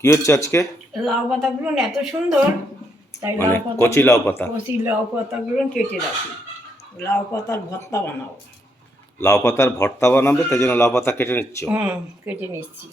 কি হচ্ছে আজকে? লাউ পাতাগুলো এত সুন্দর তাই মানে পাতা কচি লাউ পাতা? কচি লাউ পাতাগুলো কেটে রাখি। লাউ পাতার ভর্তা বানাবো। লাউ পাতার ভর্তা বানাবে তাই জন্য লাউ পাতা কেটে নিচ্ছ? হুম কেটে নিচ্ছি।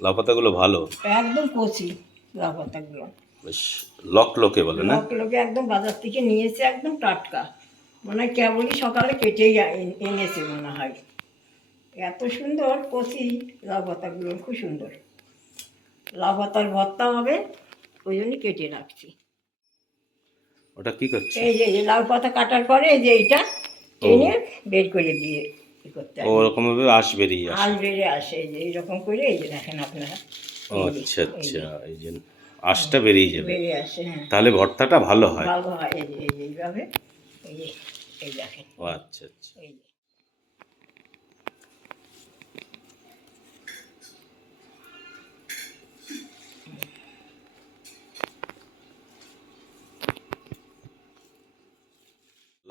লাউ পাতাগুলো ভালো? একদম কচি লাউ পাতাগুলো। বেশ লক লোকে বলে না? লোক লোকে একদম বাজার থেকে নিয়েছে একদম টাটকা। মনে হয় কেবলই সকালে কেটেই এনেছে মনে হয়। এত সুন্দর কচি লাউ পাতাগুলো খুব সুন্দর। লাউ পাতার ভর্তা হবে ওই জন্যই কেটে রাখছি। ওটা কি করছে? এই যে এই লাউ পাতা কাটার পরে এই যে এইটা টেনে বের করে দিয়ে করতে ওরকম ভাবে আশ বেরিয়ে আসে। আল বেরিয়ে আসে এই যে এইরকম করে এই যে দেখেন আপনারা। আচ্ছা আচ্ছা এই যে আশটা বেরিয়ে যাবে। বেরিয়ে আসে হ্যাঁ। তাহলে ভর্তাটা ভালো হয়। ভালো হয় এই যে এই যে এইভাবে এই যে এই দেখেন। ও আচ্ছা আচ্ছা। এই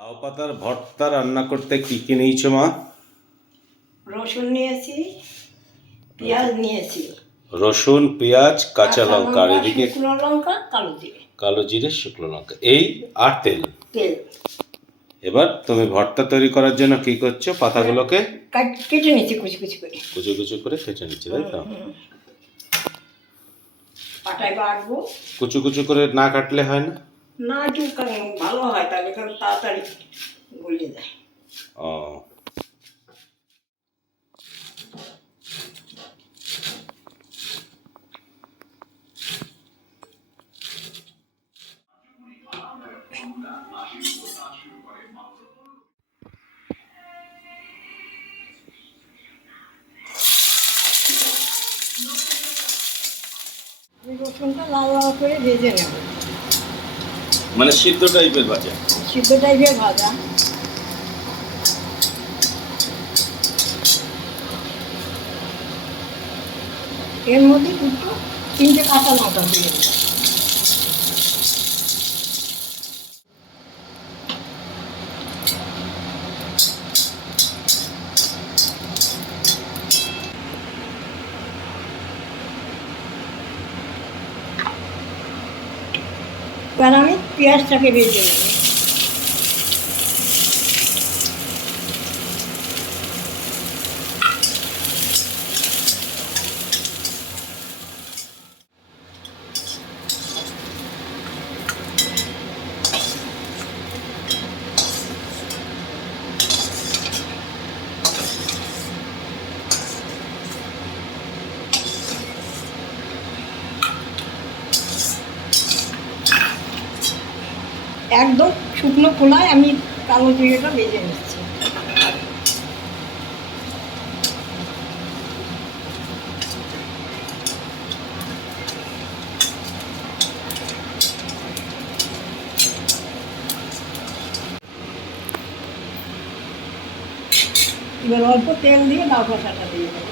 লাউ পাতার ভর্তা রান্না করতে কি কি নিয়েছো মা? রসুন নিয়েছি পেঁয়াজ নিয়েছি। রসুন পেঁয়াজ কাঁচা লঙ্কা আর এদিকে শুকনো লঙ্কা কালো জিরে। কালো জিরে শুকনো লঙ্কা। এই আর তেল। তেল। এবার তুমি ভর্তা তৈরি করার জন্য কি করছ? পাতাগুলোকে কেটে নিচ্ছি কুচি কুচি করে। কুচো কুচো করে কেটে নিচ্ছে তাই তো? হুম। পাটায় বাটবো। কুচু কুচু করে না কাটলে হয় না? না একটু কা- ভালো হয় তাহলে কারণ তাড়াতাড়ি গলে যায়। ও। রসুনটা লাল লাল করে ভেজে নেব। মানে সিদ্ধ টাইপের ভাজা? সিদ্ধ টাইপের ভাজা। এর মধ্যে কিন্তু তিনটে কাঁচা লঙ্কা দিয়ে এবার আমি পেঁয়াজটাকে ভেজে নেব। একদম শুকনো খোলায় আমি কালো জিরেটা ভেজে নিচ্ছি। এবার অল্প তেল দিয়ে লাউ কষাটা দিয়ে দেবো।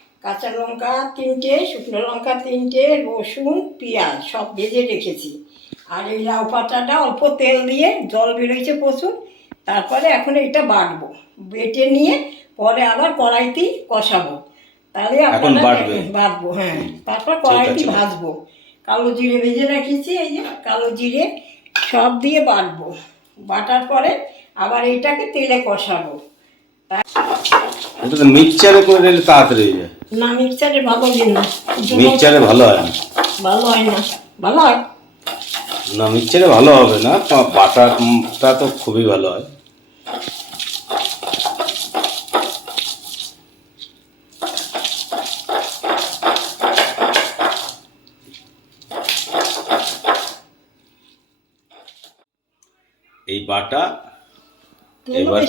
কাঁচা লঙ্কা তিনটে শুকনো লঙ্কা তিনটে রসুন পেঁয়াজ সব ভেজে রেখেছি। আর এই লাউ পাতাটা অল্প তেল দিয়ে জল বেরোয়েছে প্রচুর তারপরে এখন এটা বাটবো। বেটে নিয়ে পরে আবার কড়াইতেই কষাবো। তাহলে এখন বাটবে? হ্যাঁ। তারপর কড়াইতে ভাজবো। কালো জিরে ভেজে রেখেছি এই যে কালো জিরে সব দিয়ে বাটবো। বাটার পরে আবার এইটাকে তেলে কষাবো। মিক্সচারে করে নিলে তাড়াতাড়ি হয়ে যায়। না মিক্সারে ভালো দিন না। মিক্সচারে ভালো হয় না? ভালো হয় না। ভালো হয়? না মিক্সচারে ভালো হবে না তা- বাটাটা তো খুবই ভালো হয়। এই বাটা এবার।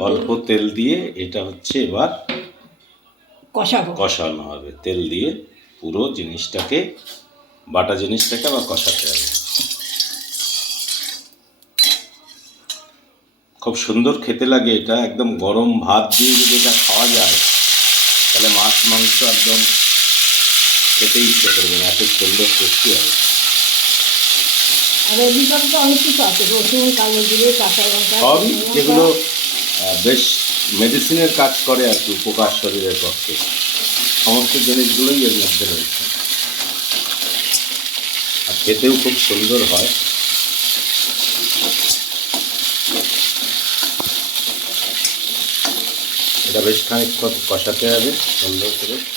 অল্প তেল দিয়ে এটা হচ্ছে এবার কষাবো। কষানো হবে। তেল দিয়ে পুরো জিনিসটাকে বাটা জিনিসটাকে আবার কষাতে হবে। খুব সুন্দর খেতে লাগে এটা। একদম গরম ভাত দিয়ে যদি এটা খাওয়া যায় তাহলে মাছ মাংস একদম খেতে ইচ্ছে করবে না। এত সুন্দর টেস্টি হবে। আর অনেক কিছু আছে। রসুন কালো জিরে কাঁচা লঙ্কা সবই যেগুলো বেশ মেডিসিনের কাজ করে আর কি, উপকার শরীরের পক্ষে। সমস্ত জিনিসগুলোই এর মধ্যে রয়েছে। আর খেতেও খুব সুন্দর হয়। এটা বেশ খানিক কষাতে হবে, সুন্দর করে।